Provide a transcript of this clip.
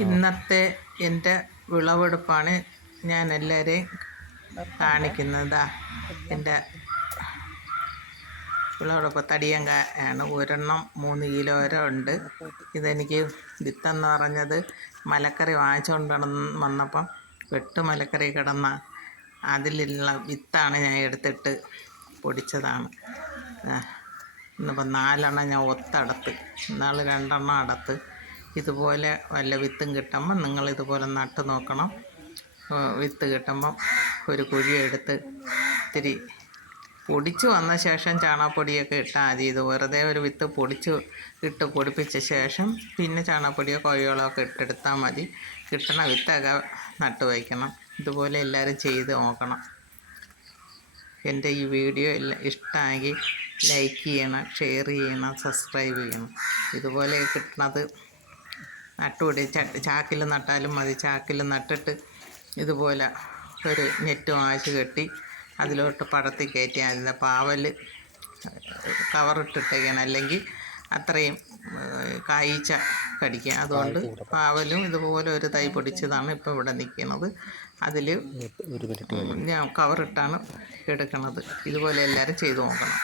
ഇന്നത്തെ എന്റെ വിളവെടുപ്പാണ് ഞാൻ എല്ലാവരെയും കാണിക്കുന്നത് എന്റെ വിളവെടുപ്പ് തടിയങ്കായാണ് ഒരെണ്ണം മൂന്ന് കിലോ വരെ ഉണ്ട്. ഇതെനിക്ക് വിത്തെന്ന് പറഞ്ഞത് മലക്കറി വാങ്ങിച്ചുകൊണ്ട് വന്നപ്പം വെട്ട് മലക്കറി കിടന്ന അതിലുള്ള വിത്താണ് ഞാൻ എടുത്തിട്ട് പൊടിച്ചതാണ്. ഇന്നിപ്പം നാലെണ്ണം ഞാൻ ഒത്തടത്ത് ഇന്നാൾ രണ്ടെണ്ണം അടത്ത്. ഇതുപോലെ വല്ല വിത്തും കിട്ടുമ്പം നിങ്ങൾ ഇതുപോലെ നട്ട് നോക്കണം. വിത്ത് കിട്ടുമ്പം ഒരു കുഴിയെടുത്ത് ഇത്തിരി പൊടിച്ചു വന്ന ശേഷം ചാണകപ്പൊടിയൊക്കെ ഇട്ടാൽ മതി. ഇത് വെറുതെ ഒരു വിത്ത് പൊടിച്ച് ഇട്ട് പൊടിപ്പിച്ച ശേഷം പിന്നെ ചാണകപ്പൊടിയോ കോഴികളോ ഒക്കെ ഇട്ടെടുത്താൽ മതി. കിട്ടണ വിത്തൊക്കെ നട്ടു വയ്ക്കണം. ഇതുപോലെ എല്ലാവരും ചെയ്ത് നോക്കണം. എന്റെ ഈ വീഡിയോ എല്ലാം ഇഷ്ടമാക്കി ലൈക്ക് ചെയ്യണം ഷെയർ ചെയ്യണം സബ്സ്ക്രൈബ് ചെയ്യണം. ഇതുപോലെ കിട്ടണത് നട്ടുപിടി ചാക്കിൽ നട്ടാലും മതി. ചാക്കിൽ നട്ടിട്ട് ഇതുപോലെ ഒരു നെറ്റ് വാശി കെട്ടി അതിലോട്ട് പടത്തി കയറ്റി അതിന്റെ പാവൽ കവറിട്ടിട്ടേക്കണം അല്ലെങ്കിൽ അത്രയും കായ്ച്ച കടിക്കുക അതുകൊണ്ട് പാവലും ഇതുപോലെ ഒരു തൈ പൊടിച്ചതാണ് ഇപ്പോൾ ഇവിടെ നിൽക്കുന്നത്. അതിൽ ഞാൻ കവറിട്ടാണ് എടുക്കണത്. ഇതുപോലെ എല്ലാവരും ചെയ്തു നോക്കണം.